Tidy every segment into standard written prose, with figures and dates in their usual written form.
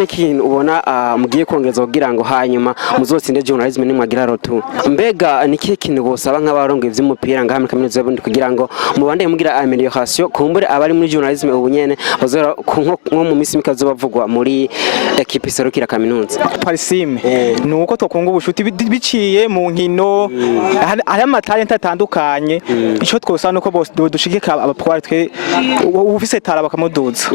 n'ikintu ubona mugiye kongeza kugira ngo hanyuma muzotsinde journalism ni mwagira rotu mbega nikihe kintu bosaba nk'abarongo ivy'umupira ngaha muri kaminuza y'Uburundi kugira ngo mubande mugira amélioration kumbure abari muri journalism ubunyene bazora nko mu misi mikazo bavugwa muri equipe serukira kaminuza parisime nuko tokunga ubushuti biciye mu nkino ari amatalent atandukanye ico twosana nuko bose dushigika abapwari twe ufise tara bakamuduza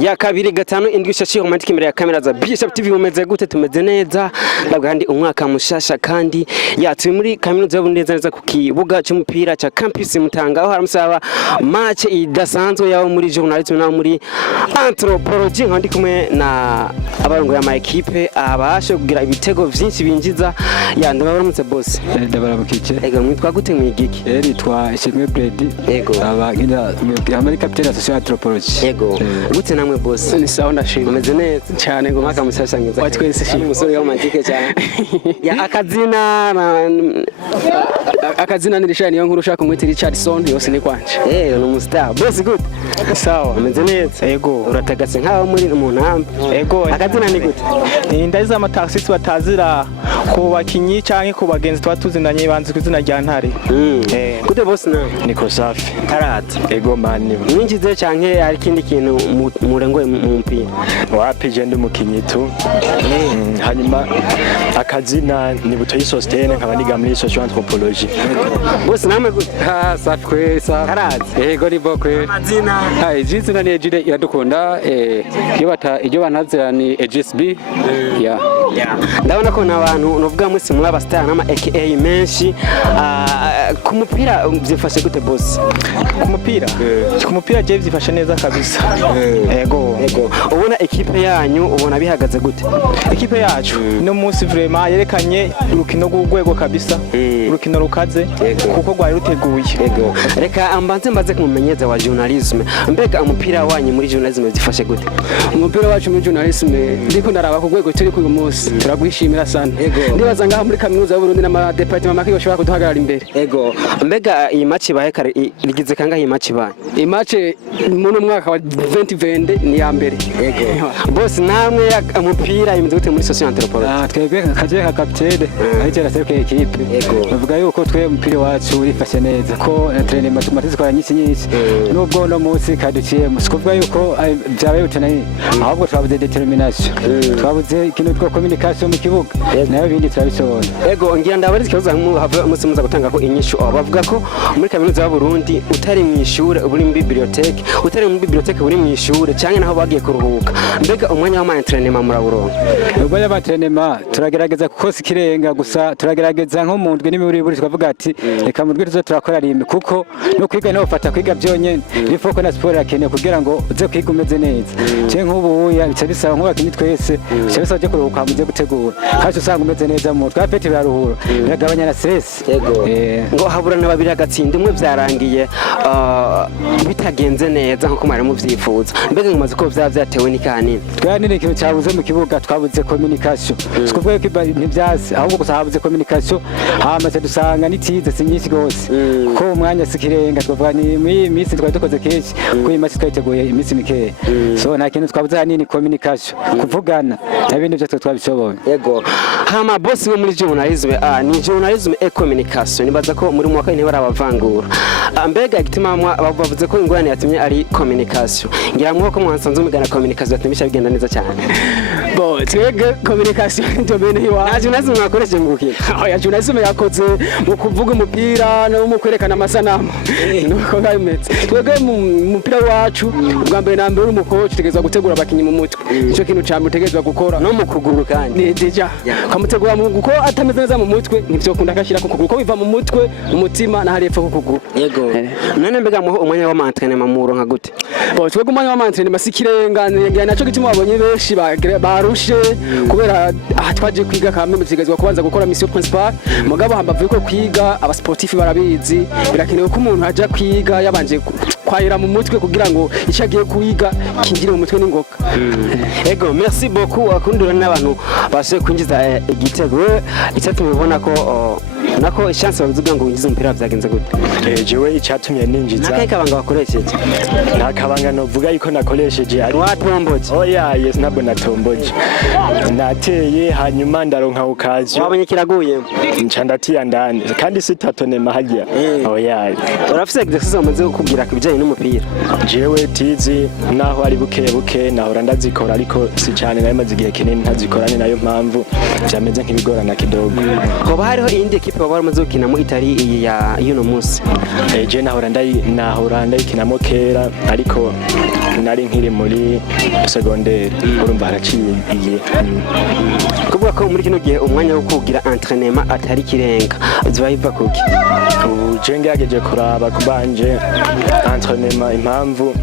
ya kabiri gatanu indwi shashi romantique imbere ya kamera za Bishop TV umeze gute tumeze neza kandi umwaka mushasha kandi turi muri kaminuza y'Uburundi neza ku kibuga cy'umupira cya campus Mutanga aho haramusaba match idasanzwe yawo muri journalism na muri anthropology nkandi kumwe na abarongo ya ma equipe abashe kugira ibitego byinshi binjiza ndabaramutse boss ndabaramukije ego mwitwa gute mwigiki twa Ishimwe Brady ego abagenda muri capitaine association anthropology ego gute namwe boss ni sawa ndashimye umeze neza cyane ngo mwaka mushasha ngiza watwese shimwe umusore w'amantike cyane ya akazina nirishani niyo nkuru ushaka kumwita Richardson yose ni kwanje ni umustar boss good sawa umeze neza ego uratagase nkaho muri mu ntamba ego akazina ni gute ni ndayiza amataxi batazira ku bakinyi canke ku bagenzi twatuzinanye banze kuzina rya ntare gute boss na niko safi karate ego mani mwinjize canke ari kindi kintu murengoye mu mpira wapije ndi mukinyi tu hanyuma akazina ni Butoyi Sostene nkaba niga muri social anthropology boss namwe gute safi kwesa karate ego ni bokwe amazina izina ni Ejide iradukunda iyo banazira ni EGSB ndabona ko nabantu novuga mwese muri abastar nama aka menshi ku mupira byifashe gute boss ku mupira je byifashe neza kabisa ego ubona equipe yanyu ubona bihagaze gute equipe yacu no munsi vraiment yerekanye urukino rw'ugwego kabisa urukino rukaze kuko rwari ruteguye reka ambanze kumumenyeza wa journalism mbega umupira wanyu muri journalism byifashe gute umupira wacu muri journalism ndiko naraba ku rwego turi ku munsi turagwishimira sana ndibaza ngaha muri kaminuza y'Uburundi n'ama department makiko shobora kuduhagarara imbere mbega iyi match bahe kare rigize kangahe iyi match bahe iyi match mu mwaka wa 2020 ni ya mbere boss namwe umupira imeze gute muri social anthropology twebwe kaje ka capitaine ariko raseruke equipe bavuga yuko twe umupira wacu urifashe neza ko entraînement tumatize kwa nyinshi nubwo no munsi kaduciye musikuvuga yuko byabaye utenani ahubwo twabuze determination twabuze ikintu twa communication mu kibuga nayo bindi turabishobora ngira ndabarize kibazo muzi muza gutanga ko inyishu bavuga ko muri kaminuza y'Uburundi utari mu ishure uri mu bibliothèque utari mu bibliothèque uri mu ishure cyangwa naho bagiye kuruhuka mbega umwanya wa entraînement muraburonka ubwo ya entraînement turagerageza kukosa ikirenga gusa turagerageza nko mu ndwi n'imiburi twavuga ati reka mu ndwi tuzo turakora rimwe kuko no kwiga no ufata kwiga byonyene bifoko na sport yakene kugira ngo uze kwiga umeze neza cye nk'ubu bica bisaba nk'abakinyi twese bica bisaba cyo kuruhuka muze gutegura kandi usanga umeze neza mu twapeti biraruhura biragabanya na stress ngo haburana babiri agatsinda umwe byarangiye bitagenze neza nko mwari muvyifuza mbega mumaze ko byatewe n'ikani twani ikintu cyabuze mu kibuga twabuze communication sikuvuga ko ntibyasi ahubwo gusa habuze communication hamaze dusanga nitize sinyinshi gose ko umwanya sikirenga twavuga ni muri minsi twari dukoze kenshi ko iyi match twiteguye iminsi mikeya so nta kintu twabuze hanini communication kuvugana n'ibindi byo twabishobora hama boss we muri journalism ni journalism et communication nibaza ko muri mwaka ine barabavangura mbega igitima bavuze ko ingorane yatumye ari communication ngira mwo ko mwansanze umugana communication yatumisha bigenda neza cyane twege communication ndio bene hiwa nta journalism mwakoresheje mu gukina ya journalism yakoze mu kuvuga umupira no mu kwerekana amasanamu nuko bimeze twege mu mupira wacu ubwa mbere na mbere umukoci tegeza gutegura abakinyi mu mutwe ico kintu cyamutegezwa gukora no mu kuguru kandi ni deja kamutegura mu guko atameze neza mu mutwe nivyo kunda kashira ku kuguru ko biva mu mutwe umutima na hari epfo ku kuguru none mbega mu umwanya wa entraînement mu ronka gute twege umwanya wa entraînement sikirenga naco gituma babonye benshi barushe kubera twaje kwiga kamwe mutegezwa kubanza gukora mission principale mugabo hambavuye ko kwiga aba sportif barabizi birakenewe ko umuntu aja kwiga yabanje kwayira mu mutwe kugira ngo icagiye kwiga kingire mu mutwe n'ingoka merci beaucoup akundura n'abantu bashe kwinjiza igitego icyatumye ubona ko nako chance bavuga ngo winjize umupira vyagenze gute jewe icyatumye ninjiza nakaye kabanga wakoresheje nta kabanga novuga yuko nakoresheje ari watomboje oya yes ntabwo natomboje nateye hanyuma ndaronka ukazi wabonye kiraguye nca ndatiya ndani kandi sitatonema hajya oya urafise exercice bamaze kukubwira kubijanye n'umupira jewe tizi naho ari buke nahora ndazikora ariko si cyane nayo maze igihe kinini ntazikora ni nayo mpamvu byameze nk'ibigorana kidogo hoba hariho iyindi ekipe baba baramaze gukinamo itari iyi ya y'uno munsi je nahora ndayikinamo kera ariko nari nkiri muri secondaire urumva haraciye igihe kuvuga ko muri kino gihe umwanya wo kugira entraînement atari kirenga ziba yiva kuki je ngerageje kuraba kubanje entraînement impamvu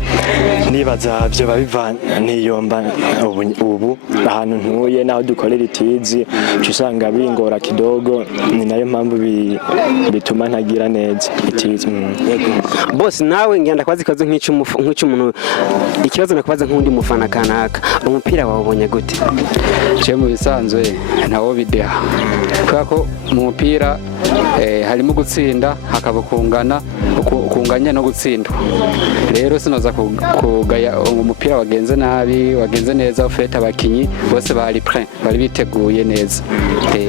nibaza byo babiva niyomba ubu ahantu ntuye naho dukorera itizi usanga bingora kidogo ni nayo mpamvu bituma ntagira neza itizi boss nawe ngenda kwazi kazo nk'icyo ikibazo nakubaza nk'undi mufana kanaka umupira wawubonye gute je mu bisanzwe ntawo bideha kubera ko mu mupira harimo gutsinda hakaba kunganya no gutsindwa rero sinoza kugaya umupira wagenze nabi wagenze neza ufite abakinyi bose bari prêt bari biteguye neza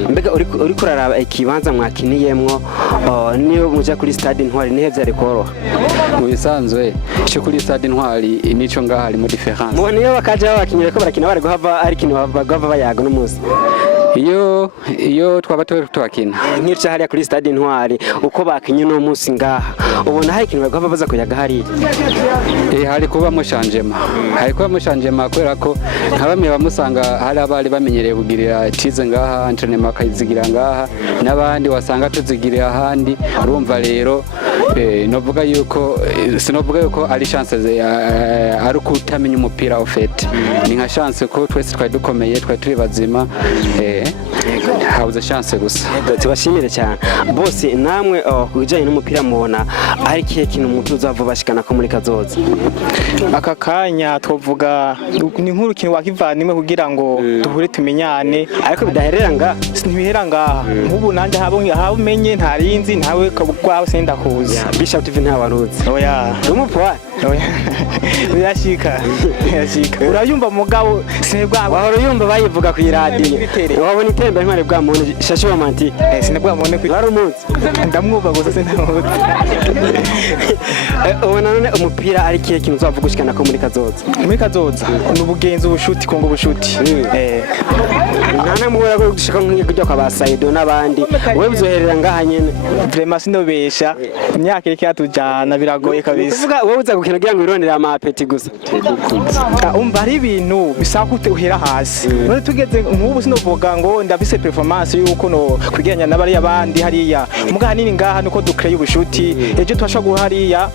mbega uri kuraraba ikibanza mwakiniyemwo niyo muja kuri stade Intwari nihe byari koroha mu bisanzwe cyo kuri stade Intwari nico ngaha harimo difference mubona iyo bakaje babakinyire ko barakina bari guhava ari kintu bagava bayaga no muzi iyo twaba twakina nk'icyo hariya kuri stade Intwari uko bakinye no munsi ngaha ubona hari ikintu bagava baza kuyaga hari hari kuba mushanjema kubera ko nka bamwe bamusanga hari abari bamenyereye kugirira tize ngaha entraînement akazigira ngaha n'abandi wasanga tuzigirira ahandi urumva rero novuga yuko ari chance ari kutamenya umupira ufite ni nka chance ko twese twari dukomeye twari turi bazima hauze chance gusa tubashimire cyane bose namwe kujanye n'umupira mubona ari kihe kintu umuntu uzava bashikana ko muri kazoza aka kanya twovuga ni nkuru kintu wakivanimwe kugira ngo duhure tumenyane ariko bidaherera nga ntibihera ngaha nk'ubu nanje habumenye ntarinzi ntawe kwawe senda kuza Bishop TV nta waruzi oya umupwa birashika urayumva mugabo sinebwa wahora yumva bayivuga ku radio wabona itembe ntware bwa muntu shasho romantique sinebwa muntu ku wari umunsi ndamwuba gusa sinamutse ubona none umupira ari kihe kintu uzavuga ushikana ko muri kazoza n'ubugenzi ubushuti kongo bushuti nana mubura ko gushika nk'ijya kwa Basaido n'abandi we bizoherera ngaha nyene vraiment sinobesha imyaka iri cyatujana biragoye kabisa uvuga wowe uza gukina kugira ngo irondera amapeti gusa umva ari ibintu bisaba ko uhera hasi none tugeze nk'ubu sinovuga ngo ndafise performance yuko no kwigenya n'abari abandi hariya muga hanini ngaha nuko dukreye ubushuti ejo twasha guhariya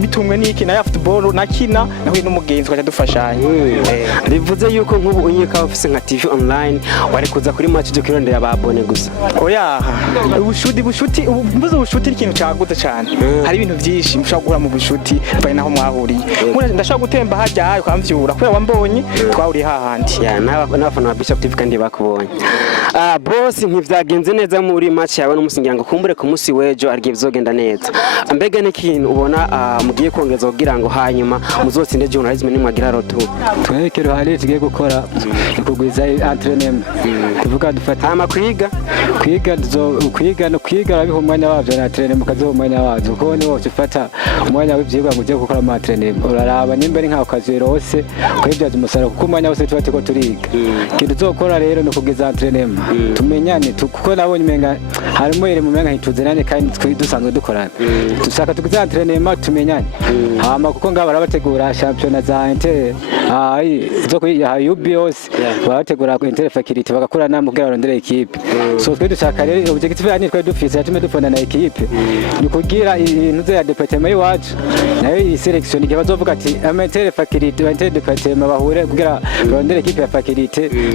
bitumwe n'iki na football nakina nawe n'umugenzi kwaje dufashanya bivuze yuko nk'ubu unyeka office nka TV online wari kuza kuri match cyo kirondera ababone gusa oya ubushuti mbuze ubushuti ikintu cyagutse cyane hari ibintu byinshi mushaka guhura mu bushuti bari naho mwahuriye ndashaka gutemba hajya ukamvyura kubera wambonye twahuriye hahandi n'abafana ba Bishop TV kandi bakubonye boss ntivyagenze neza muri match yawe n'umusingira ngo kumbure ku munsi wejo argiye bizogenda neza mbega n'ikintu ubona mugiye kongeza kugira ngo hanyuma muzotsinde journalism nimwagira rotu twekero hari tugiye gukora kugwiza entraînement kuvuga dufata kwiga abiho umwanya wavyo na entraînement mukazo umwanya wavyo ko ni wose ufata umwanya w'ivyigwa ngo je gukora ama entraînement uraraba nimba ari nka kazirose kwibyaza umusaruro kuko umwanya wose tuba tiko turiga kintu zokora rero no kugwiza entraînement tumenyane kuko nabonye menga harimo ire mu menga hituzerane kandi dusanzwe dukorana dusaka tugiza entraînement tumenyane hama kuko ngaba barabategura championnat za Inter zo kuya UBOS barategura ku Inter Faculty bagakorana mu bw'abarondera equipe so twe dushaka rero objective yani twe dufise yatume dufana na equipe ni kugira ibintu za departement yiwacu nayo iyi selection igihe bazovuga ati Inter Faculty Inter departement bahure kugira barondera equipe ya Faculty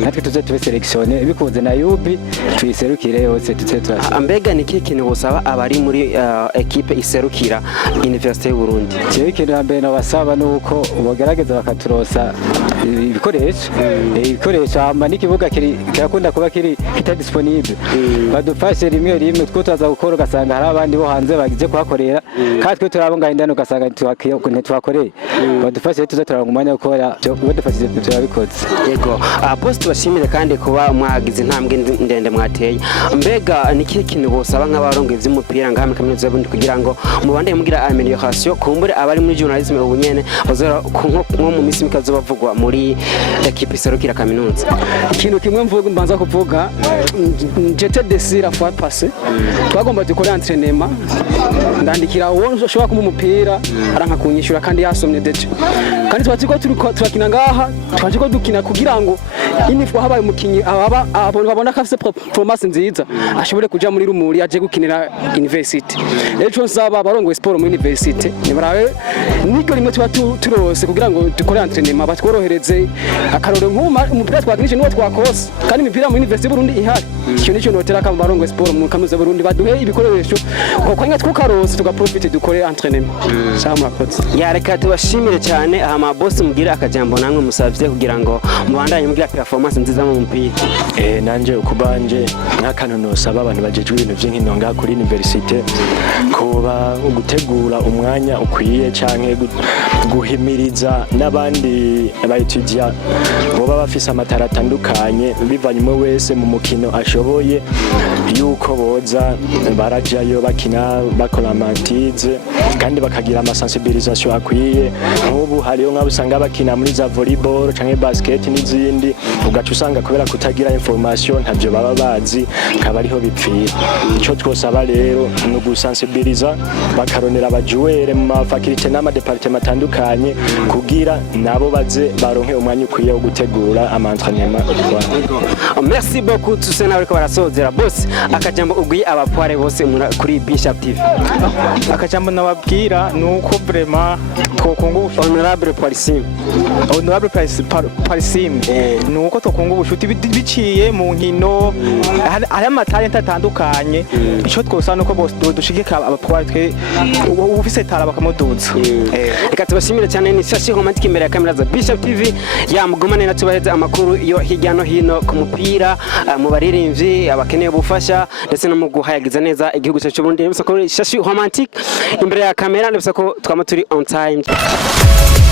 natwe tuze tube selection bikunze na UB tuyiserukire yose tutse turasa mbega ni kiki ni busaba abari muri equipe iserukira University y'u Burundi cyo ikintu mbere no basaba nuko bogerageza bakaturosa ibikoresho hama n'ikibuga kirakunda kuba kita disponible badufashe rimwe two tuza gukora ugasanga hari abandi bo hanze bagize kuhakorera kandi twe turabonga indano ugasanga ntitwakoreye badufashe tuza turaronga umwanya wo gukora badufashije turabikoze. Yego boss tubashimire kandi kuba mwagize intambwe ndende mwateye. Mbega niki kintu bosaba nk'abarongo ivy'umupira ngaha muri kaminuza y'Uburundi kugira ngo mubande mugira amélioration kumbure abari muri journalisme ubunyene bazora nko mu misi mikazo bavugwa muri equipe serukira kaminuza. Ikintu kimwe mbanza kuvuga j'étais déçu la fois passée twagomba dukora entraînement ndandikira uwo ushobora kuma umupira aranka kunyishura kandi yasomye deje kandi twatiko turakina ngaha twatiko dukina kugira ngo inifwa habaye umukinyi abantu babona ko afite performance nziza ashobore kuja muri rumuri aje gukinira university. Ejo nsaba barongo sport muri university nibarawe niko rimwe tuba turose kugira ngo dukore entraînement batworohereze akarore nk'uma umupira twakinije niwo twakose kandi imipira muri university Burundi ihari cyo nico notera ka barongo sport mu kaminuza Burundi baduhe ibikoresho kuko nyine twakarose tugaprofite dukore entraînement. Sama koze yareka tubashimire cyane ama boss mugira akajambo namwe musavye kugira ngo mubandanye mugira performance nziza mu mupira. Nanje ukubanje nk'akantu nosaba abantu bajejwe ibintu by'inkino ngaha kuri university kuba gutegura umwanya ukwiye canke guhimiriza n'abandi abayitudia boba bafise amatara atandukanye bivanye umwe wese mu mukino ashoboye yuko boza barajayo bakina bakora amatize kandi bakagira amasensibilisation akwiye. Nk'ubu hariyo nk'abo usanga bakina muri za volleyball canke basket n'izindi ugaca usanga kubera kutagira information ntavyo baba bazi kaba ariho bipfira. Ico twosaba rero no gusensibiliza bakaronera abajuwere mu mafaculté n'amadepartement atandukanye kugira nabo baze baronke umwanya ukwiye wo gutegura amantrenema. Merci beaucoup Tusena ariko barasozera boss akajambo uguye abapoire bose kuri Bishop TV. Akajambo nababwira nuko vraiment twokungu Honorable Parisim nuko twokungu ubushuti biciye mu nkino hari amatalent atandukanye. Ico twosaba nuko bose dushigika abapoire twe ufise tara bakamuduza. Reka tubashimire cyane ni Shashi Romantic imbere ya kamera za Bishop TV yamugumane na tubaheze amakuru yo hirya no hino ku mupira mu baririmbyi abakeneye ubufasha ndetse no mu guhayagiza neza igihugu cyacu Burundi. Shashi Romantic imbere ya kamera ndetse ko twama turi on time.